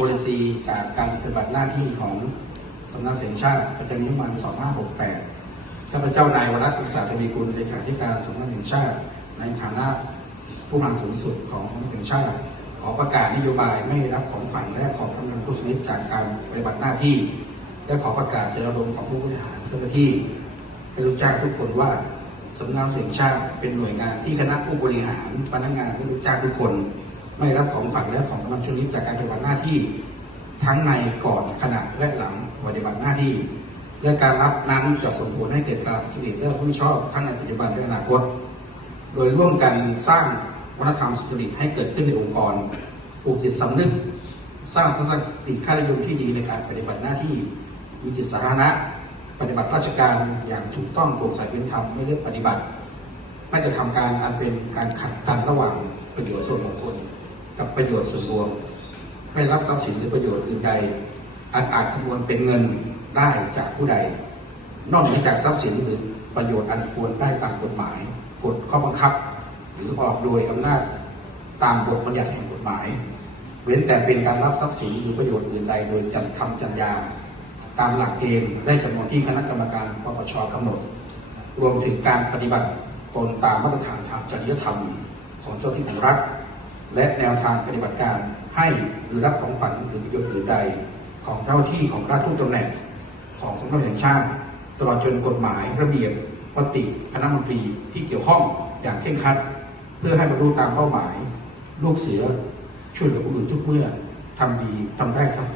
policy การการปฏิบัติหน้าที่ของสำนักเสียงชาติประจำปีงบประมาณ2568ข้าพเจ้านาย วรัตน์อิสระทวีกุลเลขาธิการสำนักงานแห่งชาติ ในฐานะผู้นำสูงสุดของสำนักงานแห่งชาติ ขอประกาศนโยบายไม่รับของขวัญและของกำลังทุกชนิดจากการปฏิบัติหน้าที่ และขอประกาศเจรจารของผู้บริหารเจ้าหน้าที่ให้รู้จ้งทุกคนว่าสำนักเสียงชาติเป็นหน่วยงานที่คณะผู้บริหารพนักงานผู้ลูกจ้างทุกคน ไม่รับของขวัญและของกำลังชนิดจากการปฏิบัติหน้าที่ทั้งในก่อนขณะและหลังปฏิบัติหน้าที่ และการรับนั้นจะส่งผลให้เกิดการทุจริตและผู้ชอบทั้งในปัจจุบันและอนาคต โดยร่วมกันสร้างวัฒนธรรมสุจริตให้เกิดขึ้นในองค์กรปลูกจิตสำนึก สร้างทัศนคติค่านิยมที่ดีในการปฏิบัติหน้าที่ มีจิตสาธารณะ ปฏิบัติราชการอย่างถูกต้องโปร่งใสเป็นธรรมไม่เลือกปฏิบัติ ไม่จะทำการอันเป็นการขัดกันระหว่างประโยชน์ส่วนบุคคล ประโยชน์ส่วนรวม ไม่รับทรัพย์สินหรือประโยชน์อื่นใดอันอาจคำนวณเป็นเงินได้จากผู้ใด นอกเหนือจากทรัพย์สินหรือประโยชน์อันควรได้ตามกฎหมายกฎข้อบังคับ หรือออกโดยอำนาจตามบทบัญญัติแห่งกฎหมาย เว้นแต่เป็นการรับทรัพย์สินหรือประโยชน์อื่นใด โดยจัดทำจัญญา ตามหลักเกณฑ์และจำนวนที่คณะกรรมการปปชกำหนด รวมถึงการปฏิบัติตนตามมาตรฐานทางจริยธรรม ของเจ้าที่ของรัฐ และแนวทางปฏิบัติการให้หรือรับของขวัญหรือประโยชน์อื่นใด ของเจ้าที่ของรัฐทุกตำแหน่งของสำนักงานแห่งชาติ ตลอดจนกฎหมายระเบียบปฏิคณะมนตรีที่เกี่ยวข้องอย่างเคร่งครัด เพื่อให้บรรลุตามเป้าหมาย ลูกเสือช่วยเหลือผู้อื่นทุกเมื่อทำดีทำได้ทำ